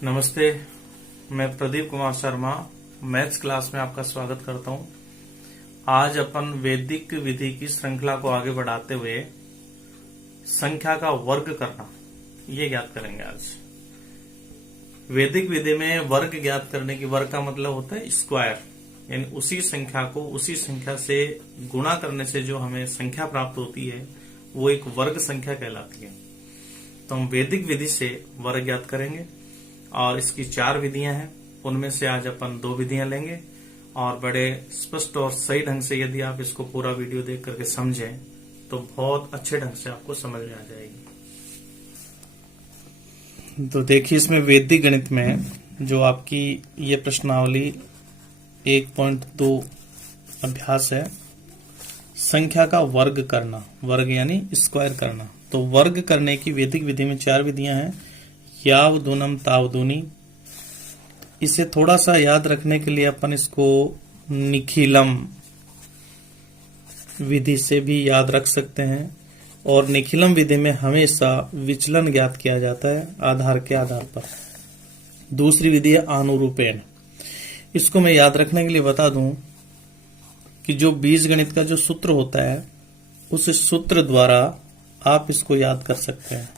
नमस्ते, मैं Pradeep Kumar Sharma maths class में आपका स्वागत करता हूं। आज अपन वैदिक विधि की श्रृंखला को आगे बढ़ाते हुए संख्या का वर्ग करना ये ज्ञात करेंगे। आज वैदिक विधि में वर्ग ज्ञात करने की, वर्ग का मतलब होता है स्क्वायर, यानी उसी संख्या को उसी संख्या से गुणा करने से जो हमें संख्या प्राप्त होती है वो एक वर्ग संख्या कहलाती है। तो हम वैदिक विधि से वर्ग ज्ञात करेंगे और इसकी 4 विधियां हैं। उनमें से आज अपन 2 विधियां लेंगे और बड़े स्पष्ट और सही ढंग से यदि आप इसको पूरा वीडियो देख करके समझें तो बहुत अच्छे ढंग से आपको समझ में आ जाएगी। तो देखिए, इसमें वैदिक गणित में जो आपकी ये प्रश्नावली 1.2 अभ्यास है, संख्या का वर्ग करना, वर्ग यानी स्क्वायर करना। तो वर्ग करने की वैदिक विधि में 4 विधियां हैं। याव दूनम ताव दूनी, इसे थोड़ा सा याद रखने के लिए अपन इसको निखिलम विधि से भी याद रख सकते हैं। और निखिलम विधि में हमेशा विचलन ज्ञात किया जाता है आधार के आधार पर। दूसरी विधि है आनुरूपेण। इसको मैं याद रखने के लिए बता दूं कि जो बीजगणित का जो सूत्र होता है उस सूत्र द्वारा आप इसको याद कर सकते हैं।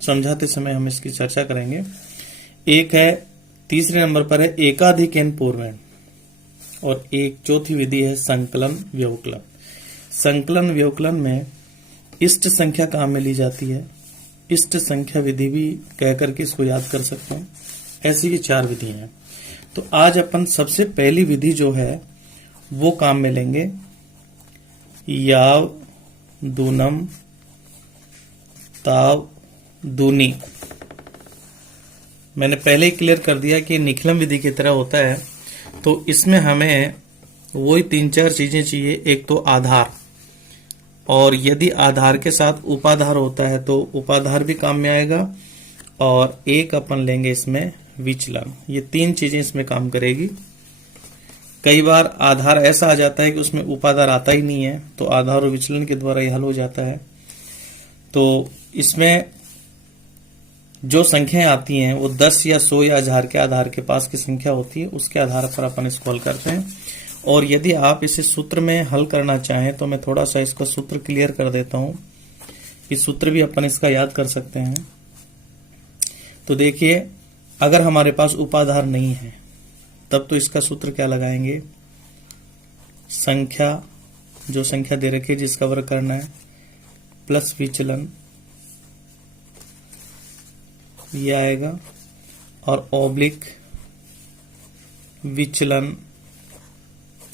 समझाते समय हम इसकी चर्चा करेंगे। एक है, तीसरे नंबर पर है एकाधिकेन पूर्वेण, और एक चौथी विधि है संकलन व्यवकलन। संकलन व्यवकलन में इष्ट संख्या काम में ली जाती है, इष्ट संख्या विधि भी कह करके इसको याद कर सकते हैं। ऐसी ये 4 विधि हैं। तो आज अपन सबसे पहली विधि जो है वो काम में लेंगे, याव दूनम ताव दूनी। मैंने पहले ही क्लियर कर दिया कि निखिलम विधि की तरह होता है। तो इसमें हमें वही 3-4 चीजें चाहिए। एक तो आधार, और यदि आधार के साथ उपाधार होता है तो उपाधार भी काम में आएगा, और एक अपन लेंगे इसमें विचलन। ये 3 चीजें इसमें काम करेगी। कई बार आधार ऐसा आ जाता है कि उसमें उपाधार आता ही नहीं है, तो आधार और विचलन के द्वारा यह हल हो जाता है। तो इसमें जो संख्याएं आती हैं वो 10 या 100 या 1000 के आधार के पास की संख्या होती है, उसके आधार पर अपन इसको हल करते हैं। और यदि आप इसे सूत्र में हल करना चाहें तो मैं थोड़ा सा इसका सूत्र क्लियर कर देता हूं कि सूत्र भी अपन इसका याद कर सकते हैं। तो देखिए, अगर हमारे पास उपाधार नहीं है तब तो इसका सूत्र क्या लगाएंगे, संख्या, जो संख्या दे रखी है जिसका वर्ग करना है, प्लस विचलन, ये आएगा, और ऑब्लिक विचलन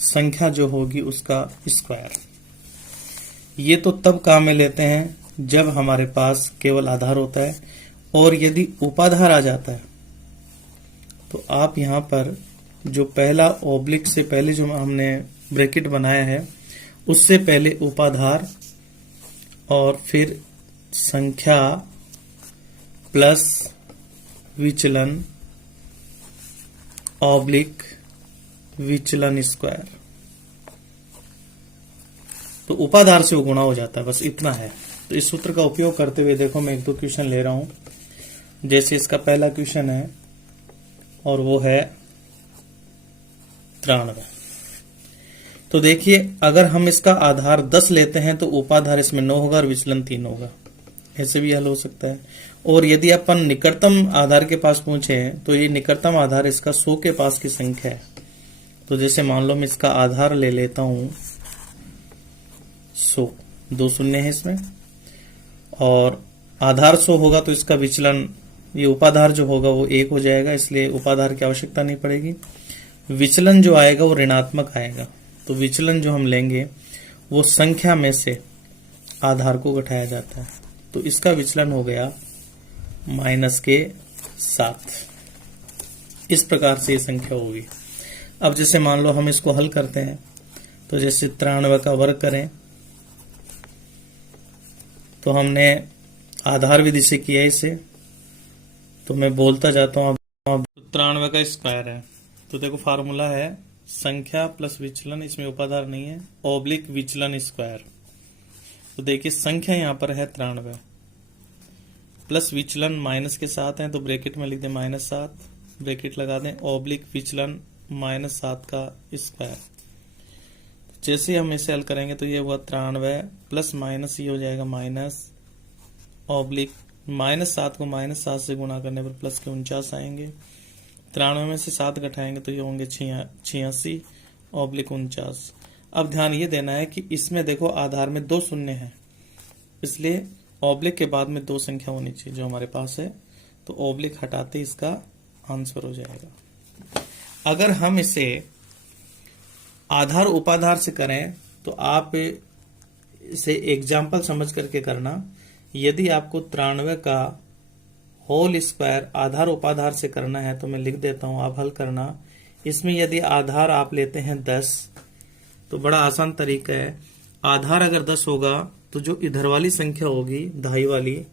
संख्या जो होगी उसका स्क्वायर। ये तो तब काम में लेते हैं जब हमारे पास केवल आधार होता है। और यदि उपाधार आ जाता है तो आप यहां पर जो पहला ऑब्लिक से पहले जो हमने ब्रैकेट बनाया है उससे पहले उपाधार और फिर संख्या प्लस विचलन ऑब्लिक विचलन स्क्वायर, तो उपाधार से वो गुणा हो जाता है, बस इतना है। तो इस सूत्र का उपयोग करते हुए देखो, मैं 1-2 क्वेश्चन ले रहा हूं। जैसे इसका पहला क्वेश्चन है और वो है 93। तो देखिए, अगर हम इसका आधार 10 लेते हैं तो उपाधार इसमें 9 होगा और विचलन 3 होगा। ऐसे भी हल हो सकता है। और यदि अपन निकटतम आधार के पास पहुंचे तो ये निकटतम आधार इसका 100 के पास की संख्या है। तो जैसे मान लो मैं इसका आधार ले लेता हूं 100, 2 शून्य है इसमें, और आधार 100 होगा तो इसका विचलन, ये उपाधार जो होगा वो 1 हो जाएगा, इसलिए उपाधार की आवश्यकता नहीं पड़ेगी। विचलन जो आएगा वो ऋणात्मक आएगा। तो विचलन जो हम लेंगे वो संख्या में से आधार को घटाया जाता है, तो इसका विचलन हो गया -7। इस प्रकार से ये संख्या होगी। अब जैसे मान लो हम इसको हल करते हैं, तो जैसे 93 का वर्ग करें तो हमने आधार विधि से किया इसे, तो मैं बोलता जाता हूं। अब 93 का स्क्वायर है, तो देखो फार्मूला है संख्या प्लस विचलन, इसमें उपाधार नहीं है, ऑब्लिक विचलन स्क्वायर। तो देखिए संख्या यहां पर है 93, प्लस विचलन माइनस के साथ है तो ब्रैकेट में लिख दे -7 ब्रैकेट लगा दें, ऑब्लिक विचलन -7 का स्क्वायर। जैसे हम इसे हल करेंगे तो ये हुआ 93 प्लस माइनस ये हो जाएगा माइनस ऑब्लिक -7 को -7 से गुणा करने पर प्लस के 49 आएंगे। 93 में से 7 घटाएंगे तो ये होंगे 86 ऑब्लिक 49। अब ध्यान ये देना है कि इसमें देखो आधार में 2 शून्य है, इसलिए ऑब्लिक के बाद में 2 संख्या होनी चाहिए जो हमारे पास है, तो ऑब्लिक हटाते इसका आंसर हो जाएगा। अगर हम इसे आधार उपाधार से करें तो आप इसे एग्जाम्पल समझ करके करना। यदि आपको 93 का होल स्क्वायर आधार उपाधार से करना है तो मैं लिख देता हूं, आप हल करना। इसमें यदि आधार आप लेते हैं 10 तो बड़ा आसान तरीका है, आधार अगर 10 होगा तो जो इधर वाली संख्या होगी दहाई वाली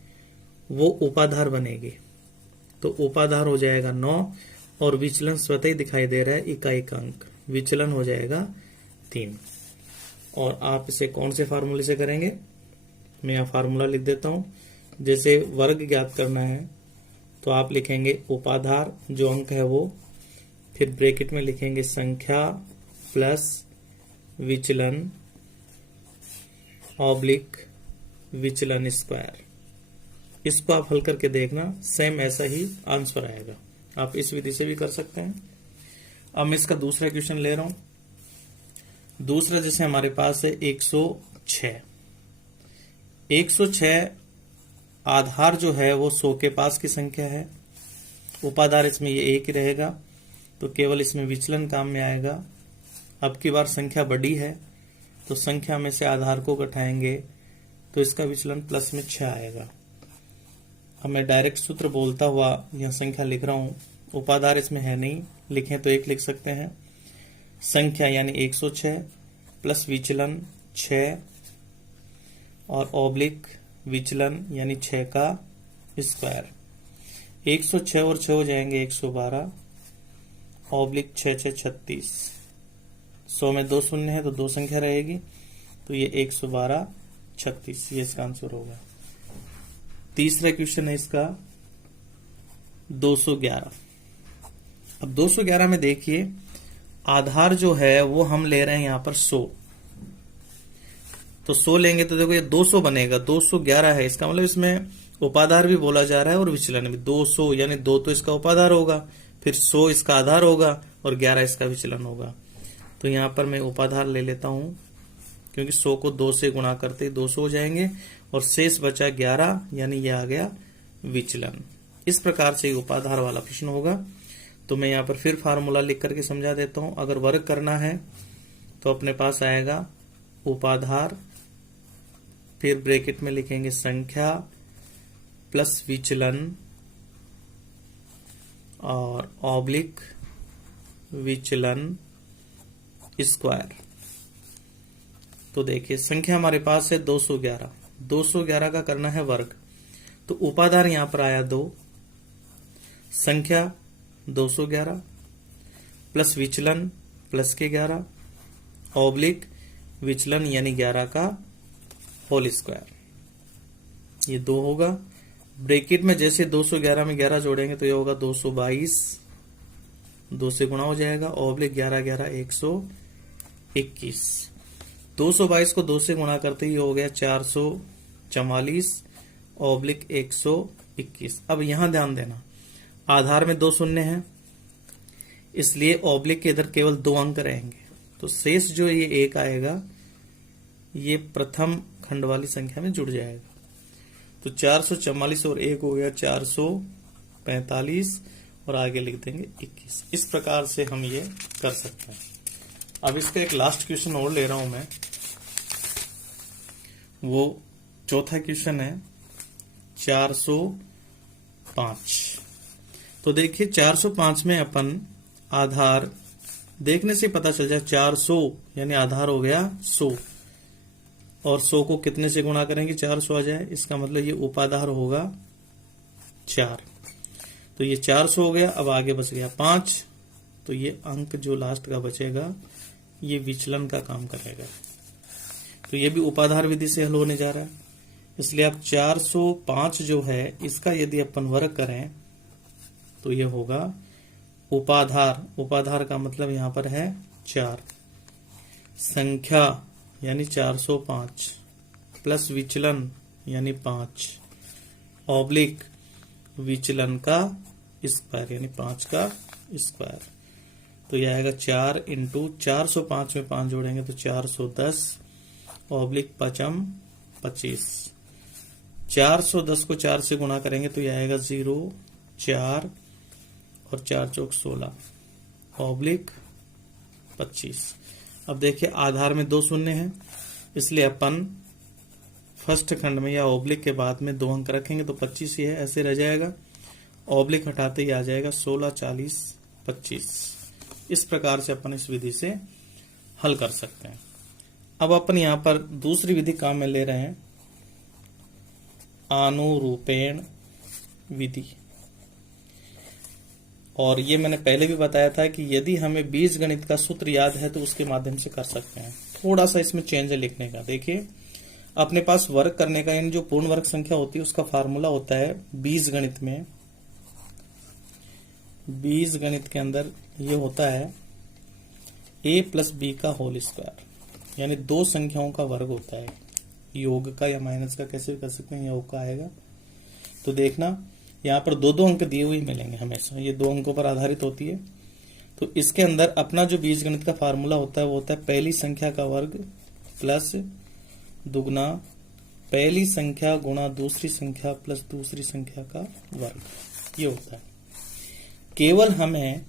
वो उपाधार बनेगी, तो उपाधार हो जाएगा 9 और विचलन स्वतः ही दिखाई दे रहा है इकाई का अंक, विचलन हो जाएगा 3। और आप इसे कौन से फार्मूले से करेंगे, मैं यहाँ फार्मूला लिख देता हूं। जैसे वर्ग ज्ञात करना है तो आप लिखेंगे उपाधार जो अंक है वो, फिर ब्रैकेट में लिखेंगे संख्या प्लस विचलन ऑब्लिक विचलन स्क्वायर। इसको आप हल करके देखना, सेम ऐसा ही आंसर आएगा। आप इस विधि से भी कर सकते हैं। अब मैं इसका दूसरा क्वेश्चन ले रहा हूं। दूसरा जैसे हमारे पास है 106। 106 आधार जो है वो 100 के पास की संख्या है, उपाधार इसमें ये 1 ही रहेगा, तो केवल इसमें विचलन काम में आएगा। अब की बार संख्या बड़ी है तो संख्या में से आधार को घटाएंगे तो इसका विचलन प्लस में 6 आएगा। अब मैं डायरेक्ट सूत्र बोलता हुआ यह संख्या लिख रहा हूं, उपाधार इसमें है नहीं, लिखें तो 1 लिख सकते हैं। संख्या यानी 106 प्लस विचलन 6 और ऑब्लिक विचलन यानी 6 का स्क्वायर। 106 और 6 हो जाएंगे 112 ऑब्लिक 6 6 36। 100 में 2 शून्य है तो 2 संख्या रहेगी, तो ये 112 36 ये इसका आंसर होगा। तीसरा क्वेश्चन है इसका 211। अब 211 में देखिए आधार जो है वो हम ले रहे हैं यहां पर 100, तो 100 लेंगे तो देखो ये 200 बनेगा। 211 है, इसका मतलब इसमें उपाधार भी बोला जा रहा है और विचलन भी। 200 यानी 2 तो इसका उपाधार होगा, फिर 100 इसका आधार होगा और 11 इसका विचलन होगा। तो यहां पर मैं उपाधार ले लेता हूं, क्योंकि 100 को 2 से गुणा करते 200 हो जाएंगे और शेष बचा 11 यानी ये आ गया विचलन। इस प्रकार से उपाधार वाला प्रश्न होगा। तो मैं यहां पर फिर फार्मूला लिख करके समझा देता हूं। अगर वर्ग करना है तो अपने पास आएगा उपाधार, फिर ब्रैकेट में लिखेंगे संख्या प्लस विचलन और ऑब्लिक विचलन स्क्वायर। तो देखिए संख्या हमारे पास है 211, 211 का करना है वर्ग, तो उपाधार यहां पर आया 2, संख्या 211 प्लस विचलन प्लस के 11 ऑब्लिक विचलन यानी 11 का होल स्क्वायर, ये 2 होगा। ब्रैकेट में जैसे 211 में 11 जोड़ेंगे तो ये होगा 222, 2 से गुणा हो जाएगा, ऑब्लिक 11 11 121। 222 को 2 से गुणा करते ही हो गया 444 ऑब्लिक 121। अब यहां ध्यान देना आधार में 2 शून्य है, इसलिए ऑब्लिक के इधर केवल 2 अंक रहेंगे, तो शेष जो ये 1 आएगा ये प्रथम खंड वाली संख्या में जुड़ जाएगा। तो 444 और 1 हो गया 445 और आगे लिख देंगे 21। इस प्रकार से हम ये कर सकते हैं। अब इसका एक लास्ट क्वेश्चन और ले रहा हूं मैं, वो चौथा क्वेश्चन है 405। तो देखिए 405 में अपन आधार देखने से पता चल जाए 400 यानी आधार हो गया 100 और 100 को कितने से गुणा करेंगे 400 आ जाए, इसका मतलब ये उपाधार होगा 4। तो ये 400 हो गया। अब आगे बच गया 5, तो ये अंक जो लास्ट का बचेगा ये विचलन का काम करेगा। तो ये भी उपाधार विधि से हल होने जा रहा है, इसलिए आप 405 जो है इसका यदि अपन वर्ग करें तो ये होगा उपाधार, उपाधार का मतलब यहां पर है 4, संख्या यानी 405 प्लस विचलन यानी 5 ऑब्लिक विचलन का स्क्वायर यानी 5 का स्क्वायर। तो यह आएगा 4 इंटू 405 में 5 जोड़ेंगे तो 410 ऑब्लिक 5m 25। 410 को 4 से गुणा करेंगे तो यह आएगा 0 4 और 4 चौक 16 ऑब्लिक 25। अब देखिए आधार में 2 शून्य हैं, इसलिए अपन फर्स्ट खंड में या ऑब्लिक के बाद में 2 अंक रखेंगे तो 25 ही है, ऐसे रह जाएगा। ऑब्लिक हटाते ही आ जाएगा 16 40 25। इस प्रकार से अपन इस विधि से हल कर सकते हैं। अब अपन यहां पर दूसरी विधि काम में ले रहे हैं, आनुरूपेण विधि। और ये मैंने पहले भी बताया था कि यदि हमें बीजगणित का सूत्र याद है तो उसके माध्यम से कर सकते हैं। थोड़ा सा इसमें चेंज है लिखने का। देखिए अपने पास वर्ग करने का यानी जो पूर्ण वर्ग संख्या होती है उसका फार्मूला होता है बीजगणित में, बीजगणित के अंदर ये होता है a प्लस बी का होल स्क्वायर, यानी 2 संख्याओं का वर्ग होता है। योग का या माइनस का कैसे भी कर सकते हैं, योग का आएगा। तो देखना यहाँ पर 2-2 अंक दिए हुए मिलेंगे हमेशा, ये 2 अंकों पर आधारित होती है। तो इसके अंदर अपना जो बीजगणित का फार्मूला होता है वो होता है पहली संख्या का वर्ग प्लस दुगना पहली संख्या गुणा दूसरी संख्या प्लस दूसरी संख्या का वर्ग, ये होता है। केवल हमें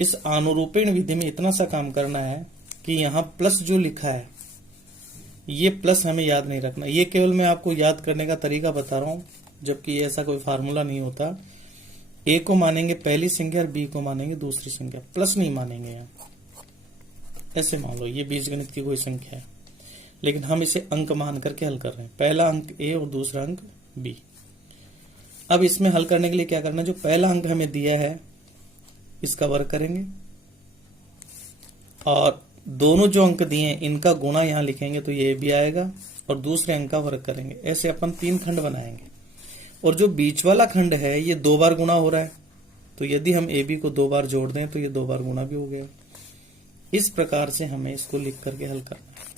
इस आनुरूपेण विधि में इतना सा काम करना है कि यहाँ प्लस जो लिखा है ये प्लस हमें याद नहीं रखना। ये केवल मैं आपको याद करने का तरीका बता रहा हूं, जबकि ऐसा कोई फार्मूला नहीं होता। ए को मानेंगे पहली संख्या और बी को मानेंगे दूसरी संख्या, प्लस नहीं मानेंगे। यहाँ ऐसे मान लो ये बीजगणित की कोई संख्या है, लेकिन हम इसे अंक मान करके हल कर रहे हैं। पहला अंक ए और दूसरा अंक बी। अब इसमें हल करने के लिए क्या करना है, जो पहला अंक हमें दिया है इसका वर्ग करेंगे और दोनों जो अंक दिए हैं इनका गुणा यहां लिखेंगे तो ये भी आएगा और दूसरे अंक का वर्ग करेंगे। ऐसे अपन 3 खंड बनाएंगे और जो बीच वाला खंड है ये 2 बार गुणा हो रहा है, तो यदि हम ए बी को 2 बार जोड़ दें तो ये 2 बार गुणा भी हो गया। इस प्रकार से हमें इसको लिख करके हल करना है।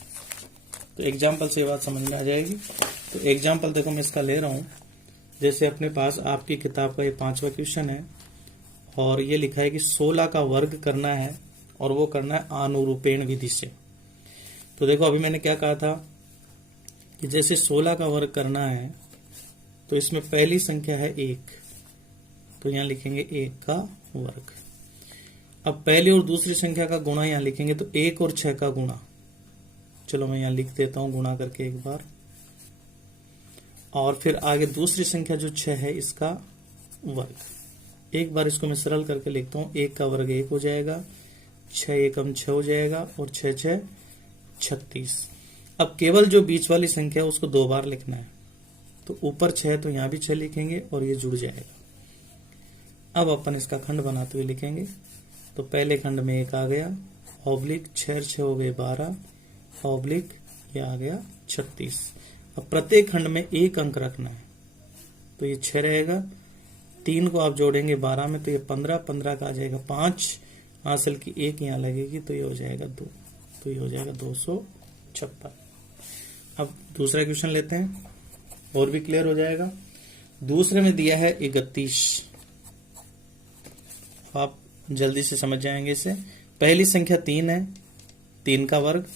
तो एग्जाम्पल से ये बात समझ में आ जाएगी। तो एग्जाम्पल देखो मैं इसका ले रहा हूं, जैसे अपने पास आपकी किताब का ये 5वां क्वेश्चन है और ये लिखा है कि 16 का वर्ग करना है और वो करना है आनुरूपेण विधि से। तो देखो अभी मैंने क्या कहा था कि जैसे 16 का वर्ग करना है तो इसमें पहली संख्या है 1, तो यहां लिखेंगे 1 का वर्ग। अब पहली और दूसरी संख्या का गुणा यहां लिखेंगे तो 1 और 6 का गुणा। चलो मैं यहां लिख देता हूं गुणा करके एक बार, और फिर आगे दूसरी संख्या जो 6 है इसका वर्ग। एक बार इसको मैं सरल करके लिखता हूं, 1 का वर्ग 1 हो जाएगा, 6 एकम 6 हो जाएगा और 6 6 36। अब केवल जो बीच वाली संख्या है उसको 2 बार लिखना है, तो ऊपर 6 तो यहां भी 6 लिखेंगे और ये जुड़ जाएगा। अब अपन इसका खंड बनाते हुए लिखेंगे, तो पहले खंड में 1 आ गया, ऑब्लिक 6 6 हो गए 12, ऑब्लिक ये आ गया 36। अब प्रत्येक खंड में 1 अंक रखना है, तो ये 6 रहेगा, 3 को आप जोड़ेंगे 12 में तो ये 15, 15 का आ जाएगा 5, हासिल की 1 यहाँ लगेगी तो ये हो जाएगा 2, तो ये हो जाएगा 256। अब दूसरा क्वेश्चन लेते हैं और भी क्लियर हो जाएगा। दूसरे में दिया है 31, आप जल्दी से समझ जाएंगे इसे। पहली संख्या 3 है, 3 का वर्ग,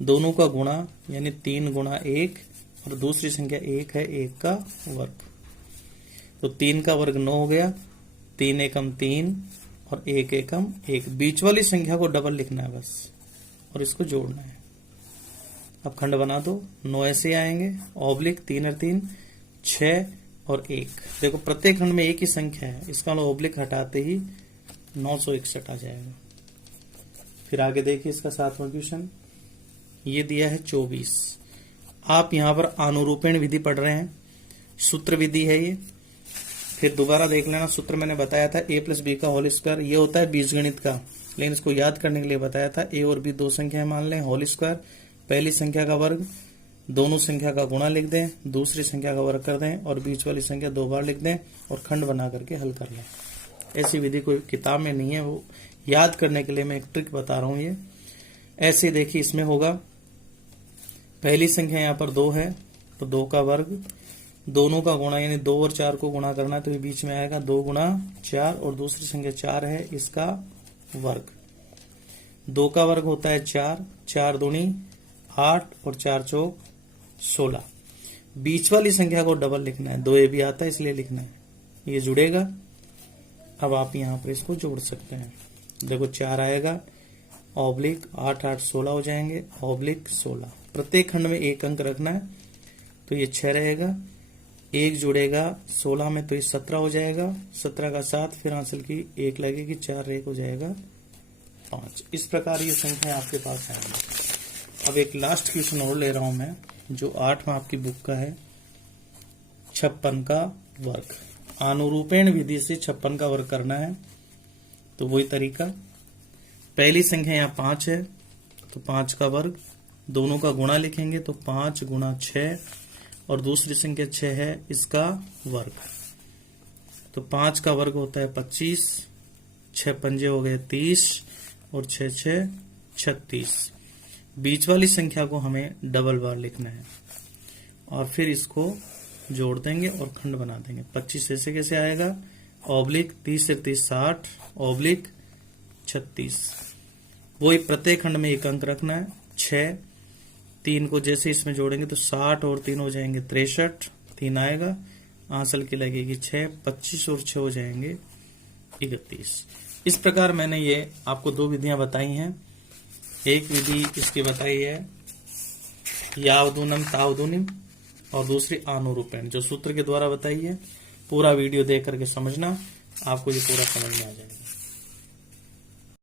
दोनों का गुणा यानी 3 गुणा 1, और दूसरी संख्या 1 है, 1 का वर्ग। तो 3 का वर्ग 9 हो गया, 3 एकम 3 और 1 एकम 1। बीच वाली संख्या को डबल लिखना है बस और इसको जोड़ना है। अब खंड बना दो, 9 ऐसे आएंगे, ऑब्लिक 3 और 3 6 और 1। देखो प्रत्येक खंड में 1 ही संख्या है, इसका ऑब्लिक हटाते ही 961 आ जाएगा। फिर आगे देखिए इसका 7वां क्वेश्चन, ये दिया है 24। आप यहां पर आनुरूपेण विधि पढ़ रहे हैं, सूत्र विधि है ये। फिर दोबारा देख लेना, सूत्र मैंने बताया था a प्लस बी का होल स्क्वायर, ये होता है बीजगणित का, लेकिन इसको याद करने के लिए बताया था। a और b 2 संख्याएं मान लें, होल स्क्वायर, पहली संख्या का वर्ग, दोनों संख्या का गुणा लिख दें, दूसरी संख्या का वर्ग कर दें और बीच वाली संख्या 2 बार लिख दें और खंड बना करके हल कर लें। ऐसी विधि कोई किताब में नहीं है, वो याद करने के लिए मैं एक ट्रिक बता रहा हूं। ये ऐसे देखिए, इसमें होगा पहली संख्या यहाँ पर 2 है तो 2 का वर्ग, दोनों का गुणा यानी 2 और 4 को गुणा करना तो ये बीच में आएगा 2 गुणा 4, और दूसरी संख्या 4 है, इसका वर्ग। 2 का वर्ग होता है 4, 4 दूनी 8 और 4 चौक 16। बीच वाली संख्या को डबल लिखना है, 2 ये भी आता है इसलिए लिखना है, ये जुड़ेगा। अब आप यहाँ पर इसको जोड़ सकते हैं। देखो 4 आएगा, ऑब्लिक 8 8 16 हो जाएंगे, ऑब्लिक 16। प्रत्येक खंड में एक अंक रखना है तो ये 6 रहेगा, एक जुड़ेगा 16 में तो ये 17 हो जाएगा, 17 का 7 फिर हासिल की 1 लगेगी, 4 1 हो जाएगा 5। इस प्रकार ये संख्या आपके पास आएगी। अब एक लास्ट क्वेश्चन और ले रहा हूं मैं, जो 8वां आपकी बुक का है, 56 का वर्ग। अनुरूपेण विधि से 56 का वर्ग करना है तो वही तरीका। पहली संख्या यहाँ 5 है तो 5 का वर्ग, दोनों का गुणा लिखेंगे तो 5 गुणा 6, और दूसरी संख्या 6 है, इसका वर्ग। तो 5 का वर्ग होता है 25, 6 पंजे हो गए 30 और 6 6 36। बीच वाली संख्या को हमें डबल बार लिखना है और फिर इसको जोड़ देंगे और खंड बना देंगे। 25 ऐसे कैसे आएगा, ऑब्लिक 30 से 30 60, ऑब्लिक 36। वही प्रत्येक खंड में एक अंक रखना है। 6 3 को जैसे इसमें जोड़ेंगे तो 60 और 3 हो जाएंगे 63, 3 आएगा, आंसल की लगेगी 6, 25 और 6 हो जाएंगे 31। इस प्रकार मैंने ये आपको 2 विधियां बताई हैं। एक विधि इसकी बताई है यावदूनम तावदूनिम, और दूसरी अनुरूपेण जो सूत्र के द्वारा बताई है। पूरा वीडियो देख करके समझना, आपको ये पूरा समझ में आ जाएगा।